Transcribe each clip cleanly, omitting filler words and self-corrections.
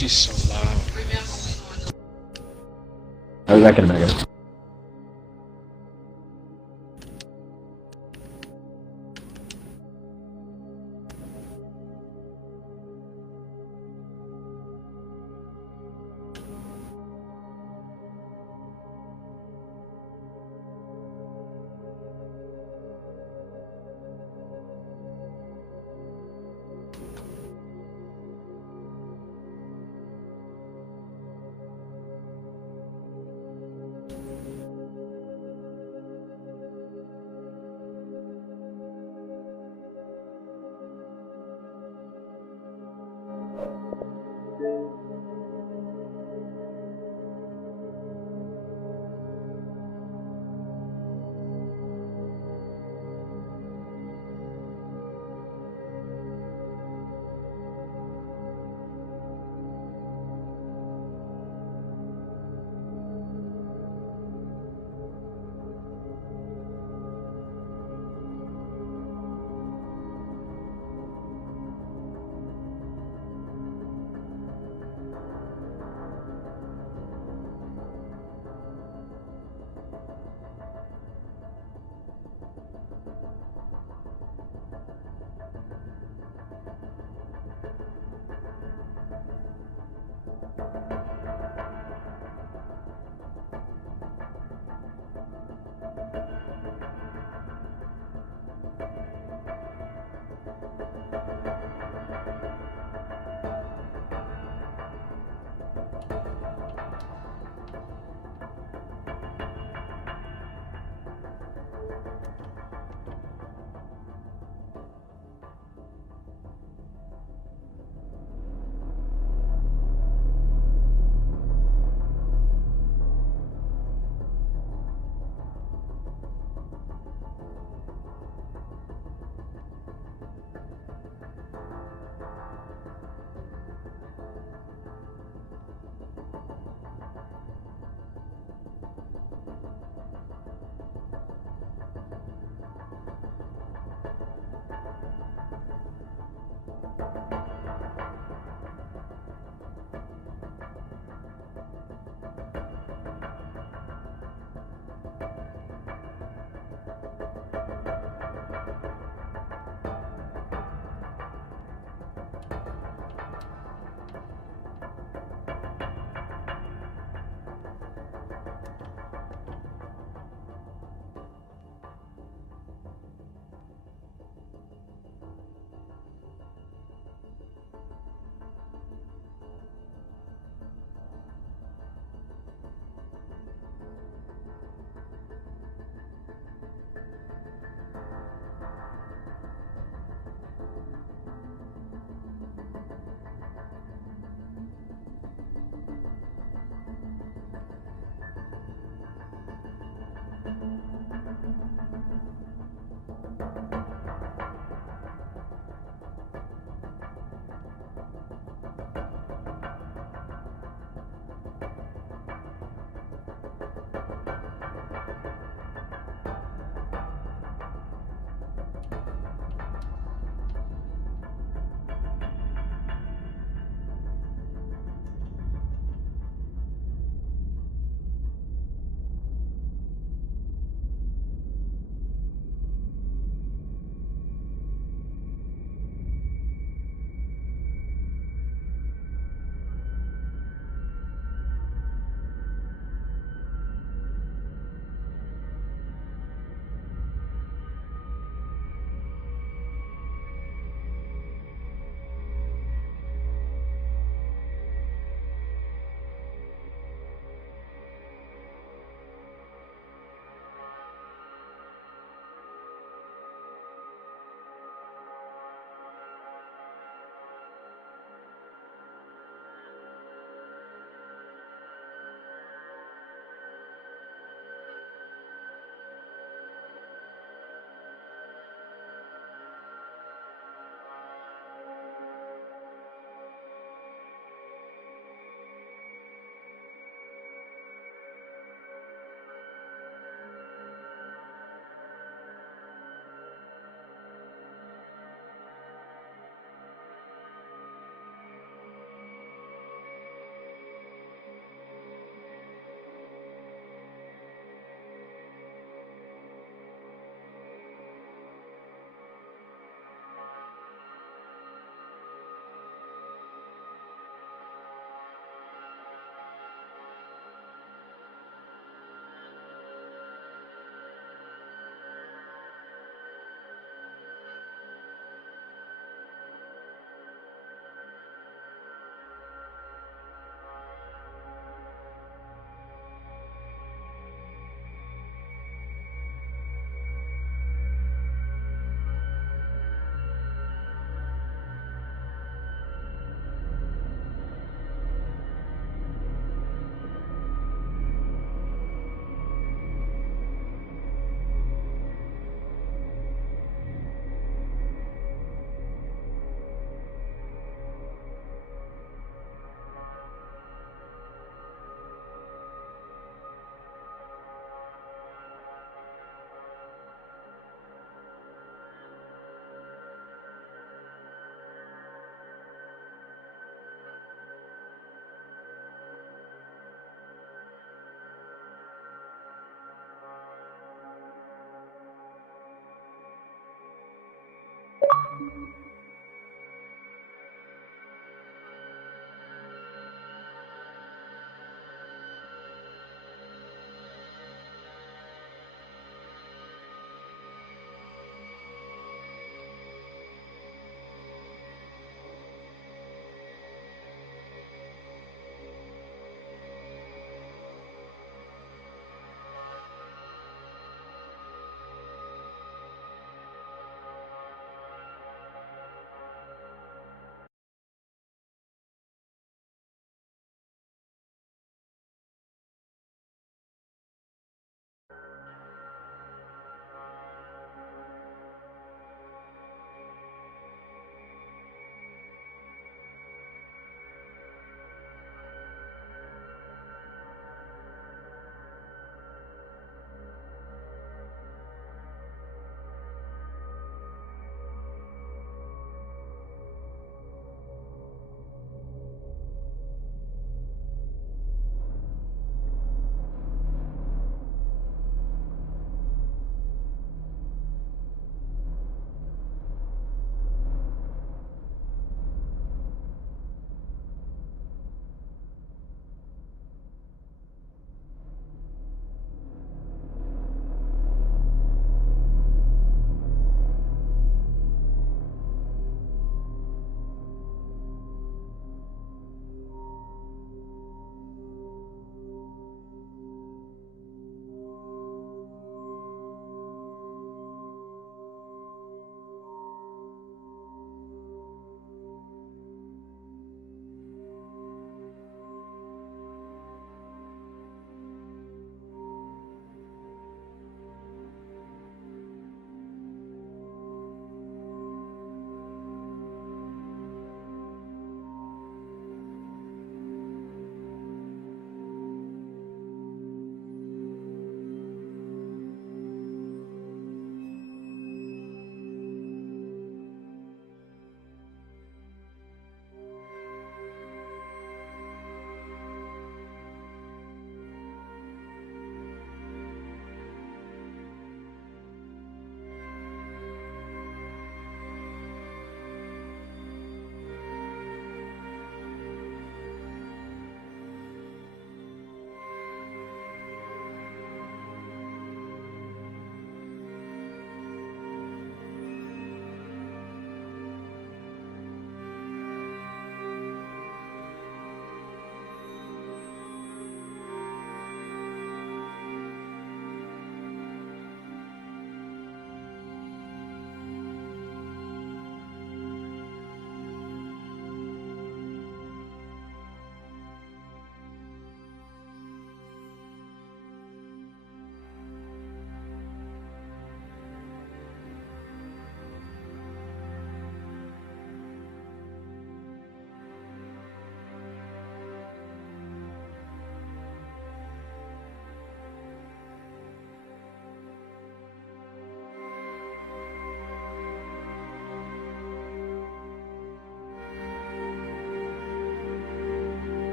She's so loud. I'll be back in a minute.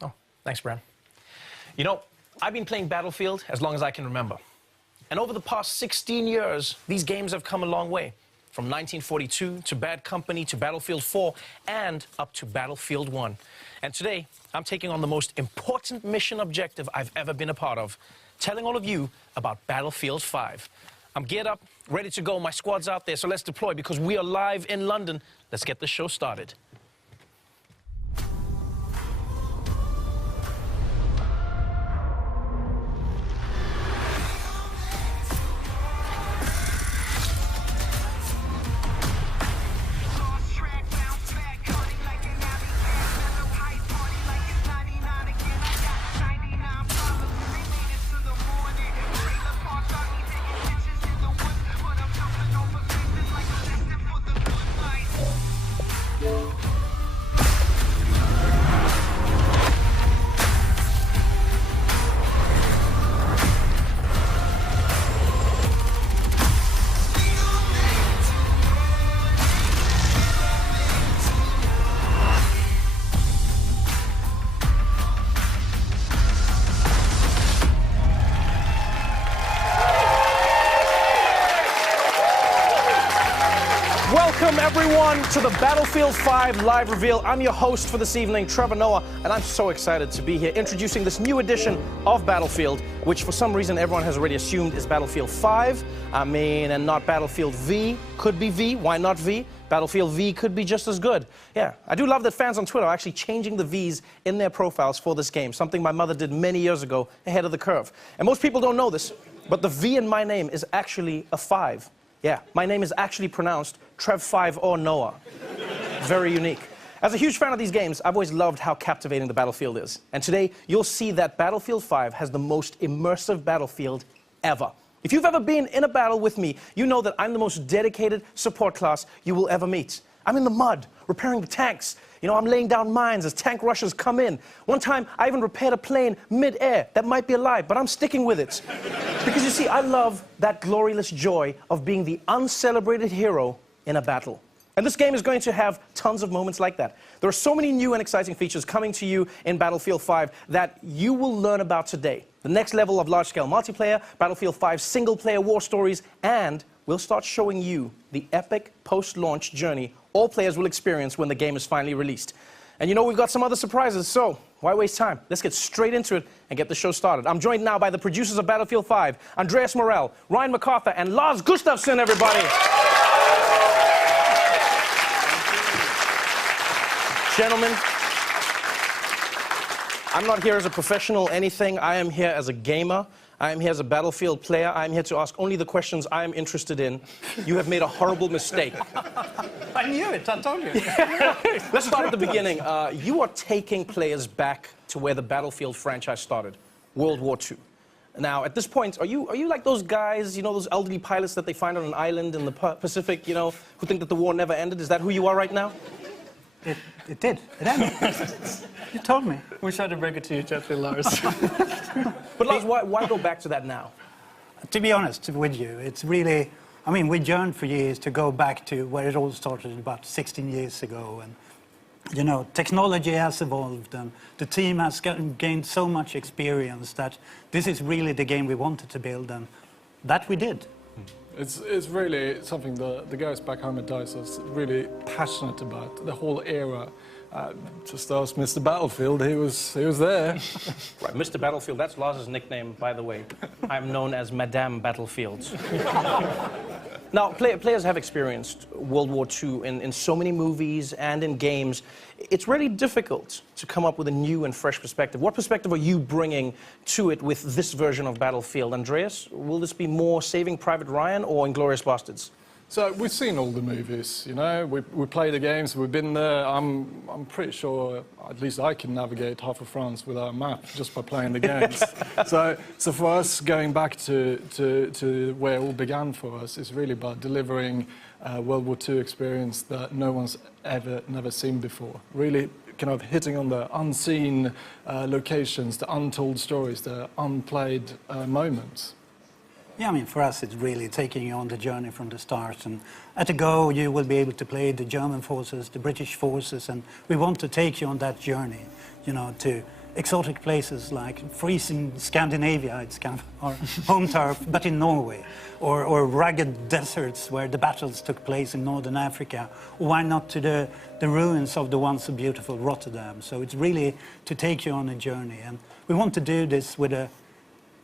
Oh, thanks, Bram. You know, I've been playing Battlefield as long as I can remember. And over the past 16 years, these games have come a long way. From 1942 to Bad Company to Battlefield 4 and up to Battlefield 1. And today, I'm taking on the most important mission objective I've ever been a part of, telling all of you about Battlefield 5. I'm geared up, ready to go. My squad's out there, so let's deploy because we are live in London. Let's get the show started. Welcome, everyone, to the Battlefield 5 live reveal. I'm your host for this evening, Trevor Noah, and I'm so excited to be here introducing this new edition of Battlefield, which for some reason everyone has already assumed is Battlefield 5. And not Battlefield V. Could be V. Why not V? Battlefield V could be just as good. Yeah, I do love that fans on Twitter are actually changing the Vs in their profiles for this game, something my mother did many years ago, ahead of the curve. And most people don't know this, but the V in my name is actually a 5. Yeah, my name is actually pronounced Trev5 or Noah. Very unique. As a huge fan of these games, I've always loved how captivating the Battlefield is. And today, you'll see that Battlefield 5 has the most immersive Battlefield ever. If you've ever been in a battle with me, you know that I'm the most dedicated support class you will ever meet. I'm in the mud, repairing the tanks. You know, I'm laying down mines as tank rushers come in. One time, I even repaired a plane mid-air that might be alive, but I'm sticking with it. Because you see, I love that glorious joy of being the uncelebrated hero in a battle. And this game is going to have tons of moments like that. There are so many new and exciting features coming to you in Battlefield 5 that you will learn about today. The next level of large-scale multiplayer, Battlefield 5 single-player war stories, and we'll start showing you the epic post-launch journey all players will experience when the game is finally released. And you know, we've got some other surprises, so why waste time? Let's get straight into it and get the show started. I'm joined now by the producers of Battlefield 5, Andreas Morell, Ryan MacArthur, and Lars Gustafsson, everybody. Gentlemen, I'm not here as a professional anything. I am here as a gamer. I am here as a Battlefield player. I am here to ask only the questions I am interested in. You have made a horrible mistake. I knew it, I told you. Let's start at the beginning. You are taking players back to where the Battlefield franchise started, World War II. Now, at this point, are you like those guys, you know, those elderly pilots that they find on an island in the Pacific, you know, who think that the war never ended? Is that who you are right now? It did. It ended. You told me. We tried to break it to you gently, Lars. But Lars, why go back to that now? To be honest with you, it's really, I mean, we yearned for years to go back to where it all started about 16 years ago. you know, technology has evolved and the team has gained so much experience that this is really the game we wanted to build, and that we did. It's really something the guys back home at DICE are really passionate about, the whole era. Just ask Mr. Battlefield, he was there. Right, Mr. Battlefield, that's Lars's nickname, by the way. I'm known as Madame Battlefield. Now, players have experienced World War II in so many movies and in games. It's really difficult to come up with a new and fresh perspective. What perspective are you bringing to it with this version of Battlefield? Andreas, will this be more Saving Private Ryan or Inglourious Basterds? So we've seen all the movies, you know, we play the games, we've been there. I'm pretty sure, at least I can navigate half of France without a map just by playing the games. so for us, going back to where it all began for us, is really about delivering a World War II experience that no one's never seen before. Really kind of hitting on the unseen locations, the untold stories, the unplayed moments. Yeah, I mean, for us, it's really taking you on the journey from the start. And at a go, you will be able to play the German forces, the British forces, and we want to take you on that journey, you know, to exotic places like freezing Scandinavia, it's kind of our home turf, but in Norway, or rugged deserts where the battles took place in northern Africa, or why not to the ruins of the once so beautiful Rotterdam. So it's really to take you on a journey. And we want to do this with a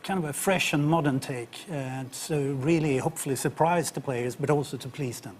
kind of a fresh and modern take, to really hopefully surprise the players, but also to please them.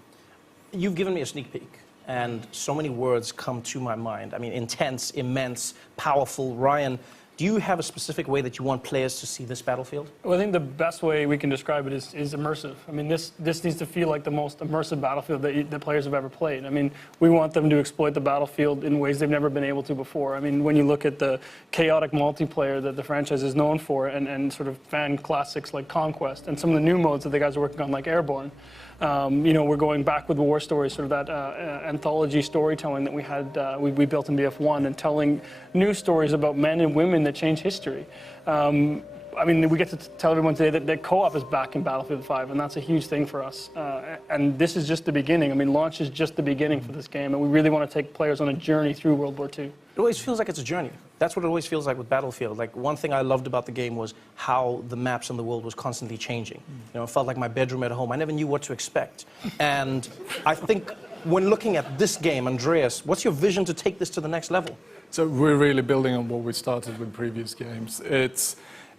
You've given me a sneak peek, and so many words come to my mind. I mean, intense, immense, powerful. Ryan, do you have a specific way that you want players to see this Battlefield? Well, I think the best way we can describe it is immersive. I mean, this needs to feel like the most immersive Battlefield that players have ever played. I mean, we want them to exploit the Battlefield in ways they've never been able to before. I mean, when you look at the chaotic multiplayer that the franchise is known for, and sort of fan classics like Conquest, and some of the new modes that the guys are working on like Airborne, you know, we're going back with war stories, sort of that anthology storytelling that we had, we built in BF1, and telling new stories about men and women that change history. I mean, we get to tell everyone today that co-op is back in Battlefield 5, and that's a huge thing for us. And this is just the beginning. I mean, launch is just the beginning for this game, and we really want to take players on a journey through World War II. It always feels like it's a journey. That's what it always feels like with Battlefield. Like, one thing I loved about the game was how the maps in the world was constantly changing. You know, it felt like my bedroom at home. I never knew what to expect. And I think when looking at this game, Andreas, what's your vision to take this to the next level? So we're really building on what we started with previous games.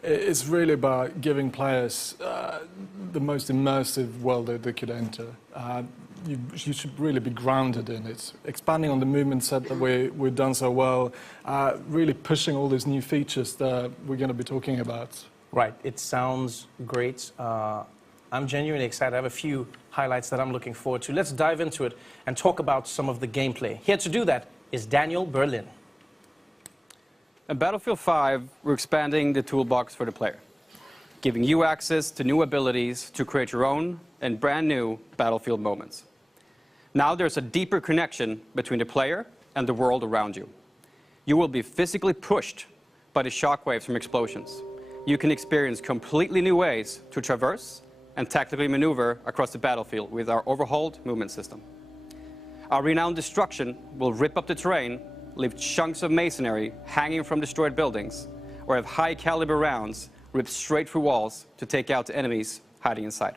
It's really about giving players the most immersive world that they could enter. You should really be grounded in it. Expanding on the movement set that we've done so well, really pushing all these new features that we're going to be talking about. Right, it sounds great. I'm genuinely excited. I have a few highlights that I'm looking forward to. Let's dive into it and talk about some of the gameplay. Here to do that is Daniel Berlin. In Battlefield 5, we're expanding the toolbox for the player, giving you access to new abilities to create your own and brand new Battlefield moments. Now there's a deeper connection between the player and the world around you. You will be physically pushed by the shockwaves from explosions. You can experience completely new ways to traverse and tactically maneuver across the battlefield with our overhauled movement system. Our renowned destruction will rip up the terrain, leave chunks of masonry hanging from destroyed buildings, or have high-caliber rounds ripped straight through walls to take out the enemies hiding inside.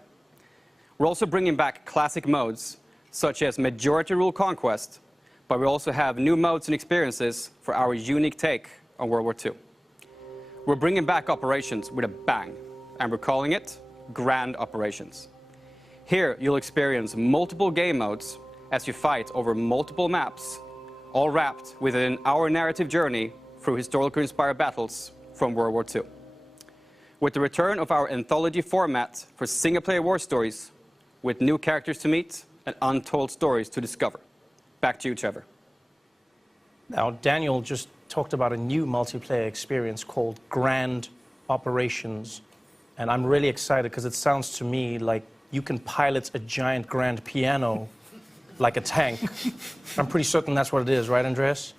We're also bringing back classic modes, such as Majority Rule Conquest, but we also have new modes and experiences for our unique take on World War II. We're bringing back operations with a bang, and we're calling it Grand Operations. Here, you'll experience multiple game modes as you fight over multiple maps, all wrapped within our narrative journey through historically inspired battles from World War II. With the return of our anthology format for single-player war stories, with new characters to meet and untold stories to discover. Back to you, Trevor. Now, Daniel just talked about a new multiplayer experience called Grand Operations, and I'm really excited because it sounds to me like you can pilot a giant grand piano like a tank. I'm pretty certain that's what it is, right, Andreas?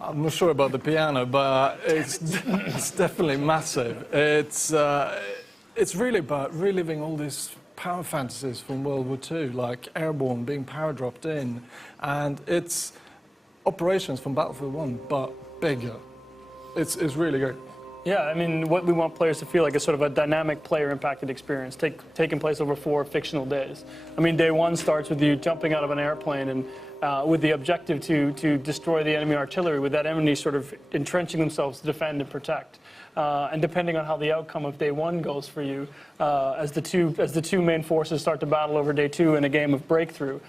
I'm not sure about the piano, but it's definitely massive. It's really about reliving all these power fantasies from World War II, like Airborne being power dropped in, and it's operations from Battlefield 1, but bigger. It's really great. Yeah, I mean, what we want players to feel like is sort of a dynamic player-impacted experience taking place over 4 fictional days. I mean, day 1 starts with you jumping out of an airplane and with the objective to destroy the enemy artillery, with that enemy sort of entrenching themselves to defend and protect. And depending on how the outcome of day 1 goes for you, as the two main forces start to battle over day 2 in a game of breakthrough,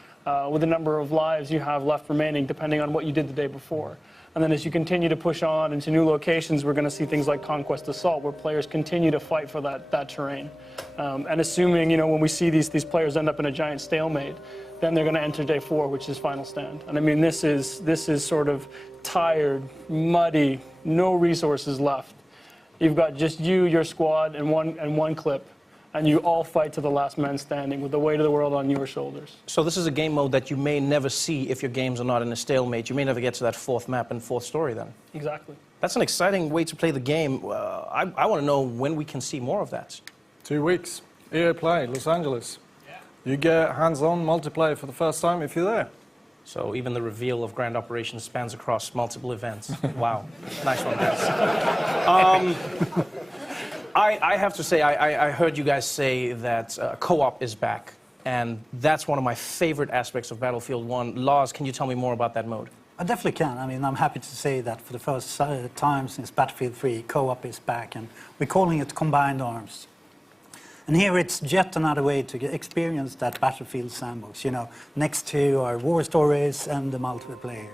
with the number of lives you have left remaining depending on what you did the day before. And then as you continue to push on into new locations, we're going to see things like Conquest Assault, where players continue to fight for that terrain. And assuming, you know, when we see these players end up in a giant stalemate, then they're going to enter day 4, which is Final Stand. And I mean, this is sort of tired, muddy, no resources left. You've got just you, your squad, and one clip. And you all fight to the last man standing with the weight of the world on your shoulders. So this is a game mode that you may never see if your games are not in a stalemate. You may never get to that 4th map and 4th story then. Exactly. That's an exciting way to play the game. I want to know when we can see more of that. 2 weeks. EA Play, Los Angeles. Yeah. You get hands-on multiplayer for the first time if you're there. So even the reveal of Grand Operations spans across multiple events. Wow. Nice one, guys. I have to say, I heard you guys say that co-op is back, and that's one of my favorite aspects of Battlefield 1. Lars, can you tell me more about that mode? I definitely can. I mean, I'm happy to say that for the first time since Battlefield 3, co-op is back, and we're calling it Combined Arms. And here it's yet another way to experience that Battlefield sandbox, you know, next to our war stories and the multiplayer.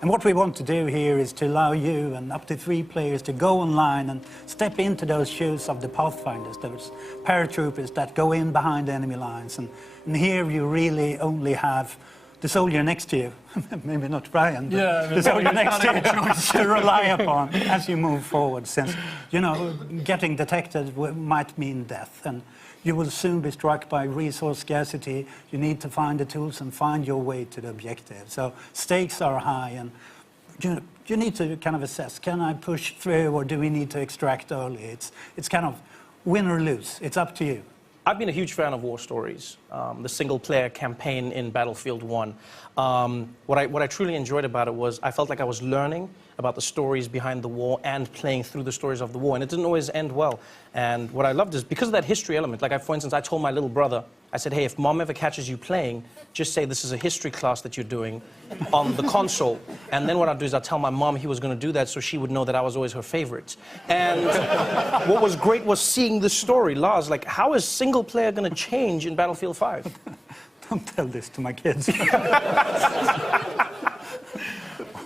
And what we want to do here is to allow you and up to 3 players to go online and step into those shoes of the Pathfinders, those paratroopers that go in behind enemy lines. And here you really only have the soldier next to you, maybe not Brian, but yeah, the soldier next to you to rely upon as you move forward, since, you know, getting detected might mean death. And you will soon be struck by resource scarcity. You need to find the tools and find your way to the objective. So stakes are high, and you need to kind of assess, can I push through or do we need to extract early? It's kind of win or lose. It's up to you. I've been a huge fan of war stories, the single-player campaign in Battlefield 1. What I truly enjoyed about it was I felt like I was learning about the stories behind the war and playing through the stories of the war, and it didn't always end well. And what I loved is, because of that history element, like for instance, I told my little brother, I said, hey, if Mom ever catches you playing, just say this is a history class that you're doing on the console. And then what I'll do is I'll tell my mom he was going to do that so she would know that I was always her favorite. And what was great was seeing the story. Lars, like, how is single player going to change in Battlefield 5? Don't tell this to my kids.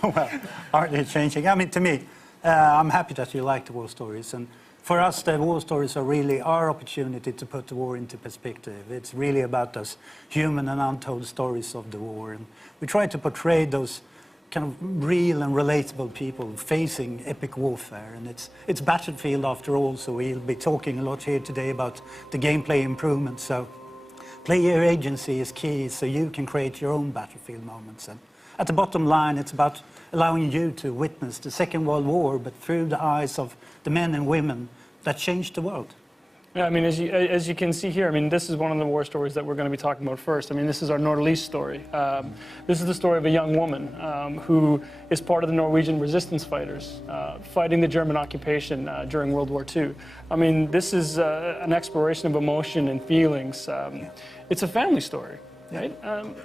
Well, are they changing? I mean, to me, I'm happy that you like the war stories. And for us, the war stories are really our opportunity to put the war into perspective. It's really about those human and untold stories of the war. And we try to portray those kind of real and relatable people facing epic warfare. And it's Battlefield after all, so we'll be talking a lot here today about the gameplay improvements. So player agency is key, so you can create your own Battlefield moments. And at the bottom line, it's about allowing you to witness the Second World War, but through the eyes of the men and women that changed the world. Yeah, I mean, as you can see here, I mean, this is one of the war stories that we're going to be talking about first. I mean, this is our Nordlys story. This is the story of a young woman who is part of the Norwegian resistance fighters fighting the German occupation during World War II. I mean, this is an exploration of emotion and feelings. It's a family story. Right?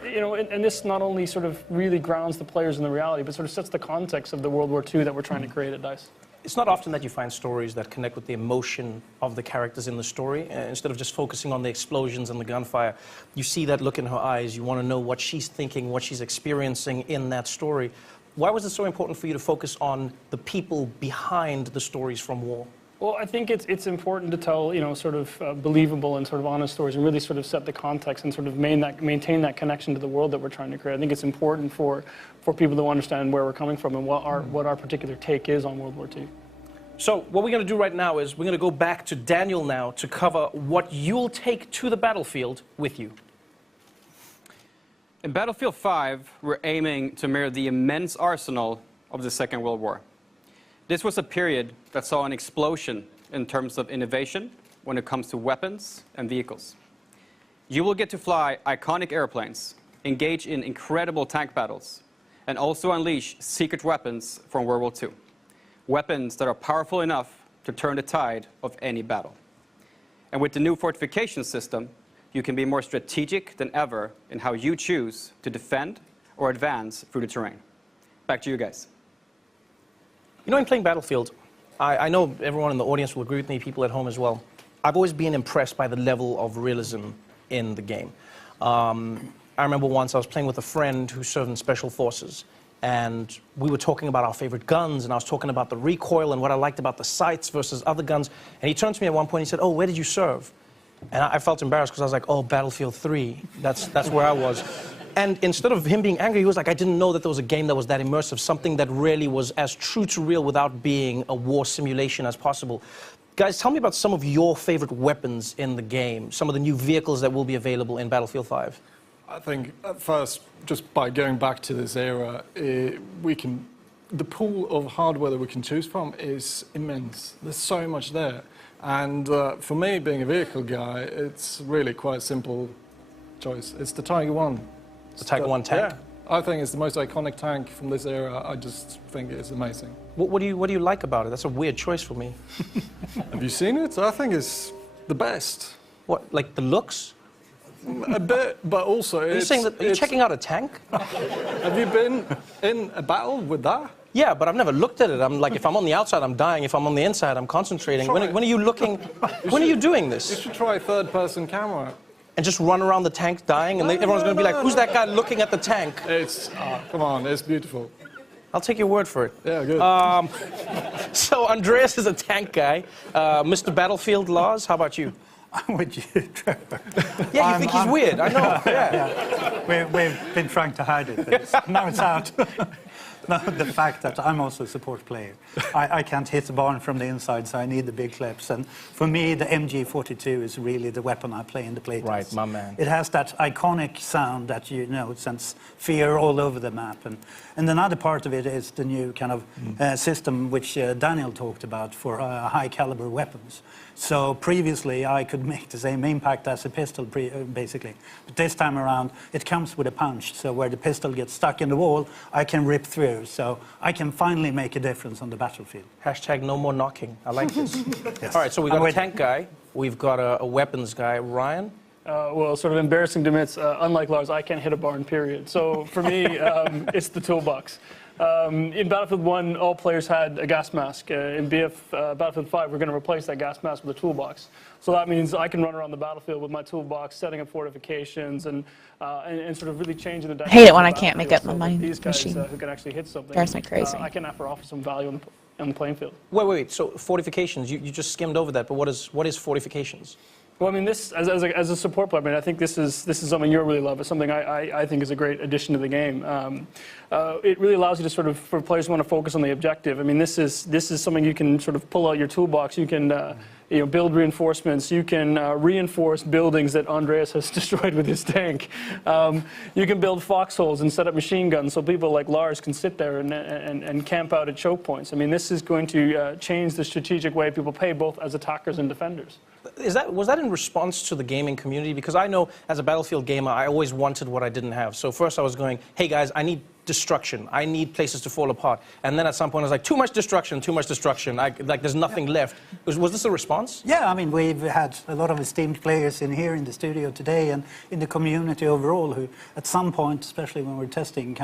You know, and this not only sort of really grounds the players in the reality, but sort of sets the context of the World War II that we're trying to create at DICE. It's not often that you find stories that connect with the emotion of the characters in the story. Instead of just focusing on the explosions and the gunfire, you see that look in her eyes. You want to know what she's thinking, what she's experiencing in that story. Why was it so important for you to focus on the people behind the stories from war? Well, I think it's important to tell, you know, sort of believable and sort of honest stories and really sort of set the context and sort of maintain that connection to the world that we're trying to create. I think it's important for people to understand where we're coming from and what our particular take is on World War II. So what we're going to do right now is we're going to go back to Daniel now to cover what you'll take to the battlefield with you. In Battlefield 5, we're aiming to mirror the immense arsenal of the Second World War. This was a period that saw an explosion in terms of innovation when it comes to weapons and vehicles. You will get to fly iconic airplanes, engage in incredible tank battles, and also unleash secret weapons from World War II. Weapons that are powerful enough to turn the tide of any battle. And with the new fortification system, you can be more strategic than ever in how you choose to defend or advance through the terrain. Back to you guys. You know, in playing Battlefield, I know everyone in the audience will agree with me, people at home as well. I've always been impressed by the level of realism in the game. I remember once I was playing with a friend who served in Special Forces, and we were talking about our favorite guns, and I was talking about the recoil and what I liked about the sights versus other guns. And he turned to me at one point and he said, "Oh, where did you serve?" And I felt embarrassed because I was like, "Oh, Battlefield 3, that's where I was." And instead of him being angry, he was like, "I didn't know that there was a game that was that immersive, something that really was as true to real without being a war simulation as possible." Guys, tell me about some of your favorite weapons in the game, some of the new vehicles that will be available in Battlefield 5. I think at first, just by going back to this era, the pool of hardware that we can choose from is immense. There's so much there. And for me, being a vehicle guy, it's really quite a simple choice. It's the Tiger 1. The Tiger 1 tank? Yeah, I think it's the most iconic tank from this era. I just think it's amazing. What do you like about it? That's a weird choice for me. Have you seen it? I think it's the best. What, like the looks? A bit, but also Are you saying that, are you checking out a tank? Have you been in a battle with that? Yeah, but I've never looked at it. I'm like, if I'm on the outside, I'm dying. If I'm on the inside, I'm concentrating. When are you looking? When are you doing You this? should try third-person camera. And just run around the tank dying, and everyone's going to be like, "Who's that guy looking at the tank?" It's, come on, it's beautiful. I'll take your word for it. Yeah, good. So Andreas is a tank guy. Mr. Battlefield Laws, how about you? I'm with you, Trevor. Yeah, you think he's weird. I know. Yeah. We've been trying to hide it, but now it's out. No, the fact that I'm also a support player. I can't hit the barn from the inside, so I need the big clips. And for me, the MG42 is really the weapon I play in the playtest. Right, my man. It has that iconic sound that, you know, it sends fear all over the map. And another part of it is the new kind of system which Daniel talked about for high-caliber weapons. So previously, I could make the same impact as a pistol, basically. But this time around, it comes with a punch. So where the pistol gets stuck in the wall, I can rip through. So I can finally make a difference on the battlefield. Hashtag no more knocking. I like this. Yes. All right, so we've got a tank guy. We've got a weapons guy. Ryan? Well, sort of embarrassing to admit, unlike Lars, I can't hit a barn, period. So for me, it's the toolbox. In Battlefield 1, all players had a gas mask. In Battlefield 5, we're going to replace that gas mask with a toolbox. So that means I can run around the battlefield with my toolbox, setting up fortifications, and sort of really changing the dynamic. I hate it when I can't make up my mind These guys machine. who can actually hit something. Drives me crazy. I can offer some value on the playing field. Wait. So fortifications, you just skimmed over that, but what is fortifications? Well, I mean, this as a support player, I mean, I think this is something you'll really love. It's something I think is a great addition to the game. It really allows you to sort of, for players who want to focus on the objective. I mean, this is something you can sort of pull out your toolbox. You can build reinforcements. You can reinforce buildings that Andreas has destroyed with his tank. You can build foxholes and set up machine guns so people like Lars can sit there and camp out at choke points. I mean, this is going to change the strategic way people play, both as attackers and defenders. Was that in response to the gaming community? Because I know as a Battlefield gamer, I always wanted what I didn't have. So first I was going, hey guys, I need destruction. I need places to fall apart. And then at some point I was like, too much destruction. Like there's nothing left. Was this a response? Yeah, I mean, we've had a lot of esteemed players in here in the studio today and in the community overall who at some point, especially when we're testing,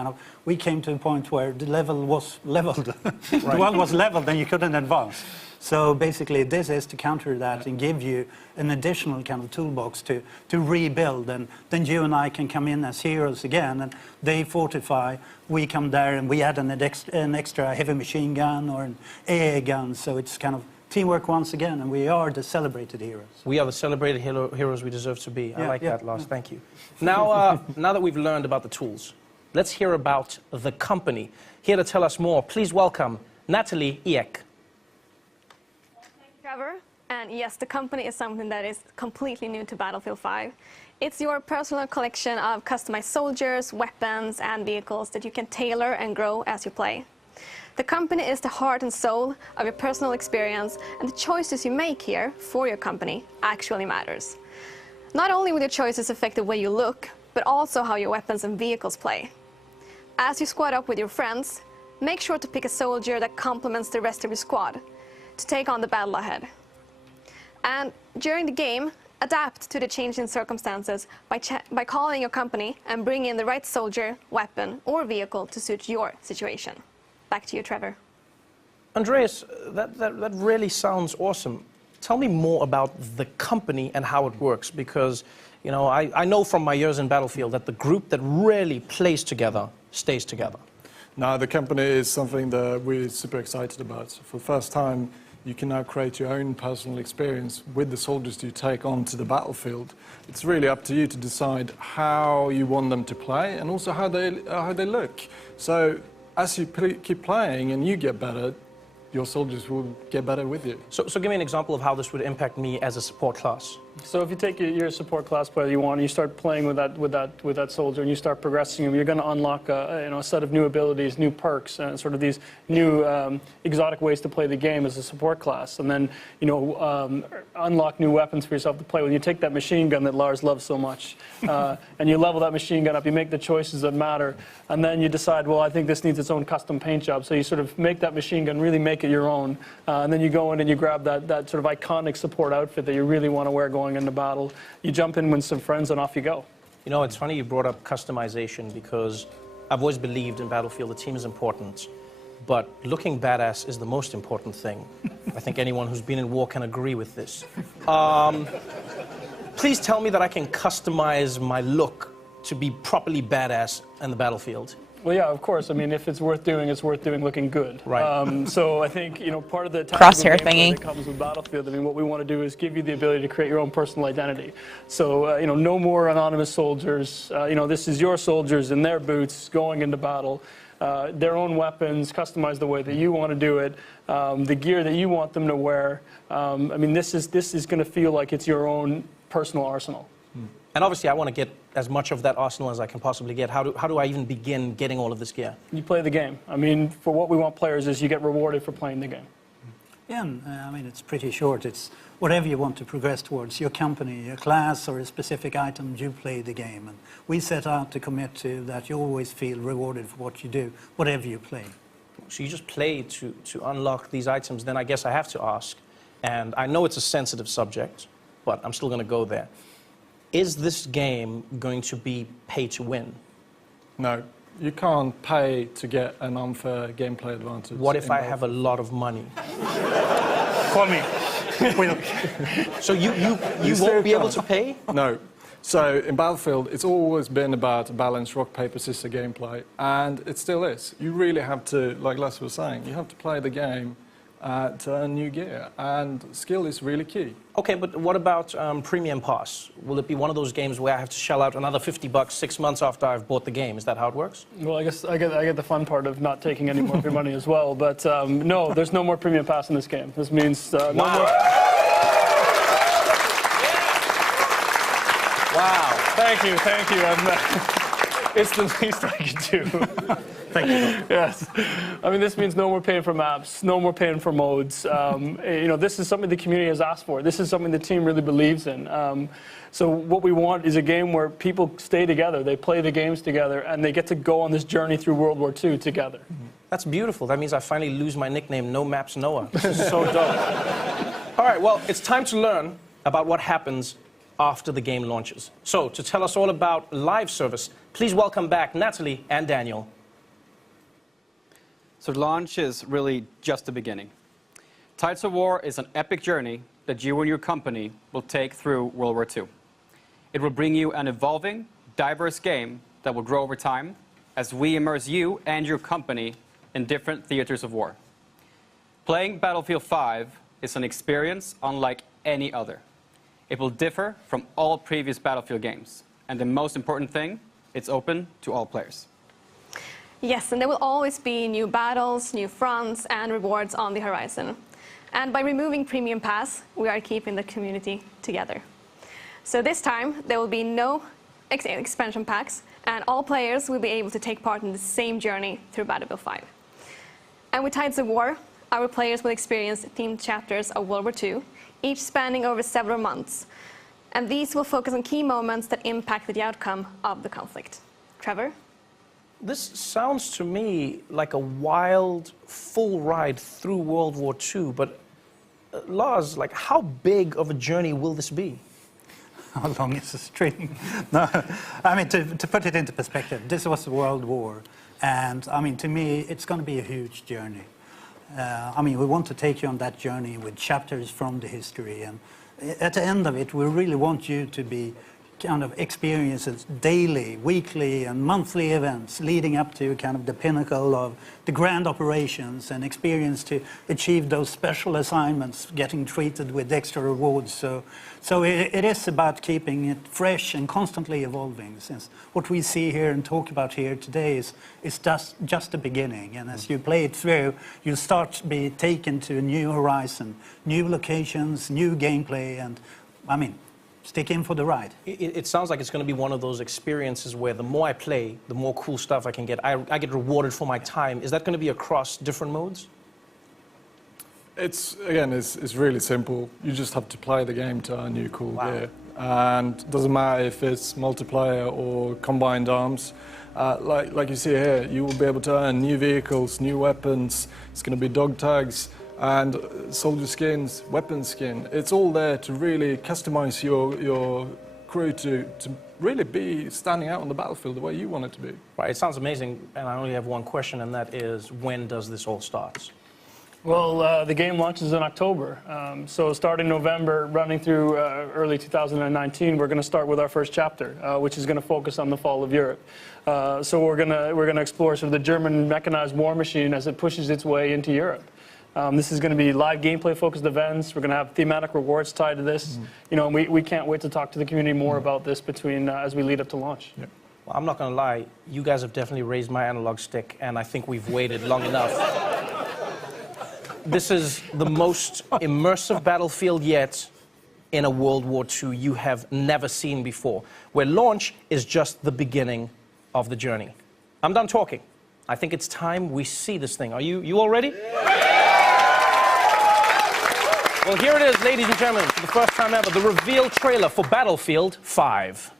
we came to a point where the level was leveled. The world was leveled and you couldn't advance. So basically this is to counter that and give you an additional kind of toolbox to rebuild, and then you and I can come in as heroes again, and they fortify, we come there and we add an extra heavy machine gun or an AA gun, so it's kind of teamwork once again, and we are the celebrated heroes. We are the celebrated heroes we deserve to be. I like that, Lars. Thank you. Now, now that we've learned about the tools, let's hear about the company. Here to tell us more, please welcome Natalie Eek. Trevor, and yes, the company is something that is completely new to Battlefield 5. It's your personal collection of customized soldiers, weapons, and vehicles that you can tailor and grow as you play. The company is the heart and soul of your personal experience, and the choices you make here for your company actually matters. Not only will your choices affect the way you look, but also how your weapons and vehicles play. As you squad up with your friends, make sure to pick a soldier that complements the rest of your squad to take on the battle ahead. And during the game, adapt to the changing circumstances by calling your company and bring in the right soldier, weapon, or vehicle to suit your situation. Back to you, Trevor. Andreas, that really sounds awesome. Tell me more about the company and how it works, because you know, I know from my years in Battlefield that the group that really plays together stays together. Now, the company is something that we're super excited about. So for the first time, you can now create your own personal experience with the soldiers you take onto the battlefield. It's really up to you to decide how you want them to play and also how they look. So as you keep playing and you get better, your soldiers will get better with you. So give me an example of how this would impact me as a support class. So if you take your support class player you want, and you start playing with that soldier, and you start progressing him, you're going to unlock a set of new abilities, new perks, and sort of these new exotic ways to play the game as a support class, and then unlock new weapons for yourself to play with. You take that machine gun that Lars loves so much, and you level that machine gun up. You make the choices that matter, and then you decide, well, I think this needs its own custom paint job. So you sort of make that machine gun, really make it your own, and then you go in and you grab that sort of iconic support outfit that you really want to wear going into battle. You jump in with some friends and off you go. You know, it's funny you brought up customization, because I've always believed in Battlefield the team is important, but looking badass is the most important thing. I think anyone who's been in war can agree with this. Please tell me that I can customize my look to be properly badass in the Battlefield. Well, yeah, of course. I mean, if it's worth doing looking good. Right. So I think, part of the Crosshair tactical gameplay thingy that comes with Battlefield, I mean, what we want to do is give you the ability to create your own personal identity. So, no more anonymous soldiers. This is your soldiers in their boots going into battle. Their own weapons, customized the way that you want to do it, the gear that you want them to wear. I mean, this is going to feel like it's your own personal arsenal. And obviously, I want to get as much of that arsenal as I can possibly get. How do I even begin getting all of this gear? You play the game. I mean, for what we want players is you get rewarded for playing the game. Yeah, I mean, it's pretty short. It's whatever you want to progress towards, your company, your class, or a specific item, you play the game. And we set out to commit to that you always feel rewarded for what you do, whatever you play. So you just play to unlock these items. Then I guess I have to ask, and I know it's a sensitive subject, but I'm still going to go there. Is this game going to be pay to win? No, you can't pay to get an unfair gameplay advantage. What if I have a lot of money? Call me. So you won't be able to pay? No. So in Battlefield, it's always been about a balanced rock, paper, scissors gameplay, and it still is. You really have to, like Les was saying, you have to play the game to earn new gear, and skill is really key. Okay, but what about Premium Pass? Will it be one of those games where I have to shell out another $50 6 months after I've bought the game? Is that how it works? Well, I guess I get the fun part of not taking any more of your money as well. But no, there's no more Premium Pass in this game. This means no more. Wow. Thank you. It's the least I can do. Thank you. Yes. I mean, this means no more paying for maps, no more paying for modes. This is something the community has asked for. This is something the team really believes in. So what we want is a game where people stay together, they play the games together, and they get to go on this journey through World War II together. That's beautiful. That means I finally lose my nickname, No Maps Noah. This is so dope. All right, well, it's time to learn about what happens after the game launches. So, to tell us all about live service, please welcome back Natalie and Daniel. So launch is really just the beginning. Tides of War is an epic journey that you and your company will take through World War II. It will bring you an evolving, diverse game that will grow over time as we immerse you and your company in different theaters of war. Playing Battlefield 5 is an experience unlike any other. It will differ from all previous Battlefield games. And the most important thing, it's open to all players. Yes, and there will always be new battles, new fronts, and rewards on the horizon. And by removing Premium Pass, we are keeping the community together. So this time, there will be no expansion packs, and all players will be able to take part in the same journey through Battlefield 5. And with Tides of War, our players will experience themed chapters of World War II, each spanning over several months. And these will focus on key moments that impacted the outcome of the conflict. Trevor? This sounds to me like a wild, full ride through World War II, but Lars, like, how big of a journey will this be? How long is the string? No, I mean, to put it into perspective, this was a world war. And, I mean, to me, it's going to be a huge journey. I mean, we want to take you on that journey with chapters from the history. And at the end of it, we really want you to be kind of experiences daily, weekly, and monthly events leading up to kind of the pinnacle of the grand operations and experience to achieve those special assignments, getting treated with extra rewards. So it is about keeping it fresh and constantly evolving, since what we see here and talk about here today is just the beginning. And as you play it through, you start to be taken to a new horizon, new locations, new gameplay, and I mean, stick in for the ride. It sounds like it's going to be one of those experiences where the more I play, the more cool stuff I can get. I get rewarded for my time. Is that going to be across different modes? It's really simple. You just have to play the game to earn new cool gear. And it doesn't matter if it's multiplayer or combined arms. Like you see here, you will be able to earn new vehicles, new weapons. It's going to be dog tags and soldier skins, weapon skin. It's all there to really customize your crew to really be standing out on the battlefield the way you want it to be. Right, it sounds amazing, and I only have one question, and that is, when does this all start? Well, the game launches in October. So starting November, running through early 2019, we're going to start with our first chapter, which is going to focus on the fall of Europe. So we're going to explore sort of the German mechanized war machine as it pushes its way into Europe. This is going to be live gameplay-focused events. We're going to have thematic rewards tied to this. You know, and we can't wait to talk to the community more about this as we lead up to launch. Yeah. Well, I'm not going to lie. You guys have definitely raised my analog stick, and I think we've waited long enough. This is the most immersive Battlefield yet in a World War II you have never seen before, where launch is just the beginning of the journey. I'm done talking. I think it's time we see this thing. Are you all ready? Yeah. Well, here it is, ladies and gentlemen, for the first time ever, the reveal trailer for Battlefield 5.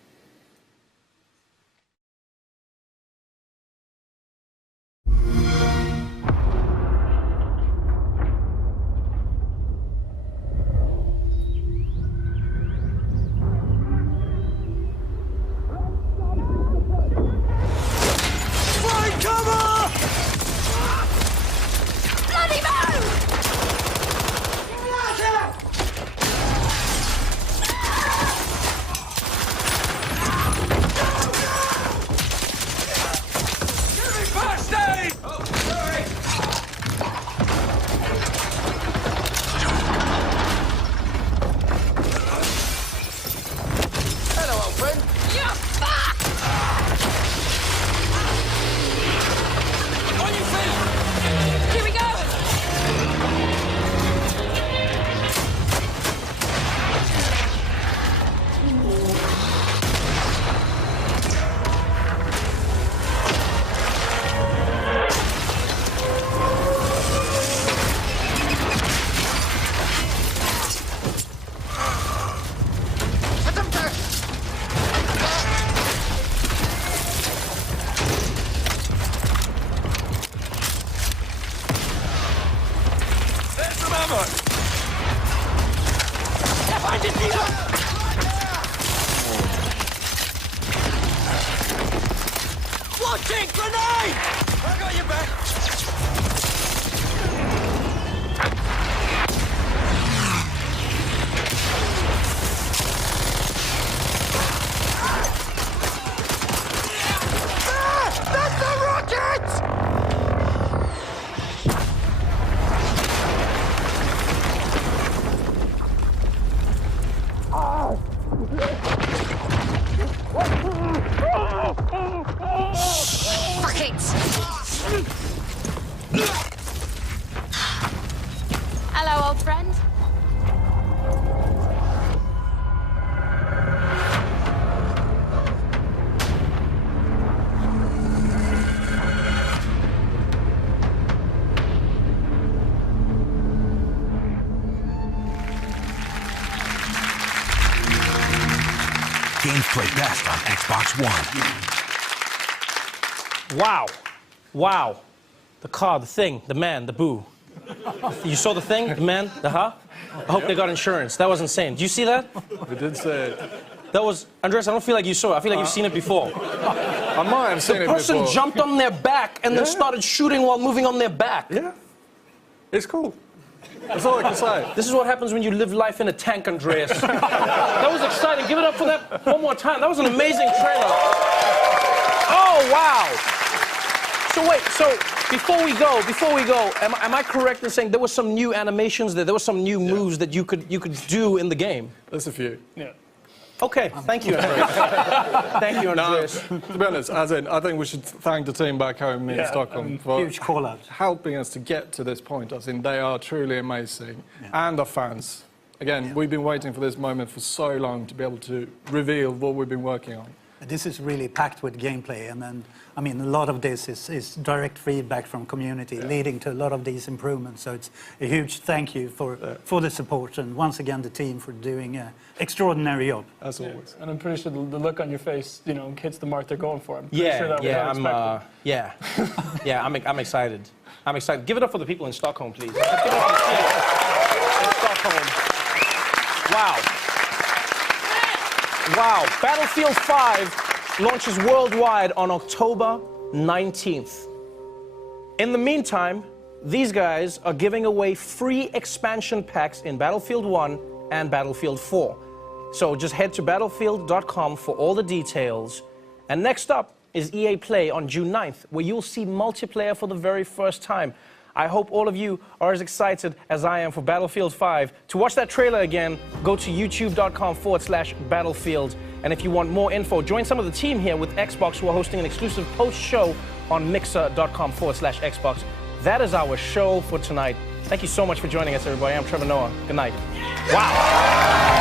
Launching grenade! I got your back. That's the rocket! Fuck it! Hello, old friend. Games play best on Xbox One. Wow. Wow. The car, the thing, the man, the boo. You saw the thing, the man, the huh? I hope they got insurance. That was insane. Did you see that? We did say it. That was, Andres, I don't feel like you saw it. I feel like you've seen it before. I might have seen it The person before. jumped on their back and then started shooting while moving on their back. Yeah. It's cool. That's all I can say. This is what happens when you live life in a tank, Andreas. That was exciting. Give it up for that one more time. That was an amazing trailer. Oh, wow. So wait, so before we go, am I correct in saying there were some new animations there? There were some new moves that you could do in the game? There's a few. Yeah. Okay, thank you, Andreas. Thank you, Andreas. To be honest, as in, I think we should thank the team back home in Stockholm for Huge call out. helping us to get to this point. I think they are truly amazing. And the fans. Again, we've been waiting for this moment for so long to be able to reveal what we've been working on. This is really packed with gameplay, and then, I mean, a lot of this is direct feedback from community, leading to a lot of these improvements. So it's a huge thank you for the support, and once again the team for doing an extraordinary job. As always. And I'm pretty sure the look on your face, you know, hits the mark they're going for. I'm pretty Yeah, sure that was unexpected. I'm excited. I'm excited. Give it up for the people in Stockholm, please. Let's give it up for the team in Stockholm. Wow. Wow. Battlefield 5 launches worldwide on October 19th. In the meantime, these guys are giving away free expansion packs in Battlefield 1 and Battlefield 4. So just head to battlefield.com for all the details. And next up is EA Play on June 9th, where you'll see multiplayer for the very first time. I hope all of you are as excited as I am for Battlefield 5. To watch that trailer again, go to youtube.com/Battlefield. And if you want more info, join some of the team here with Xbox, who are hosting an exclusive post-show on mixer.com/Xbox. That is our show for tonight. Thank you so much for joining us, everybody. I'm Trevor Noah. Good night. Wow.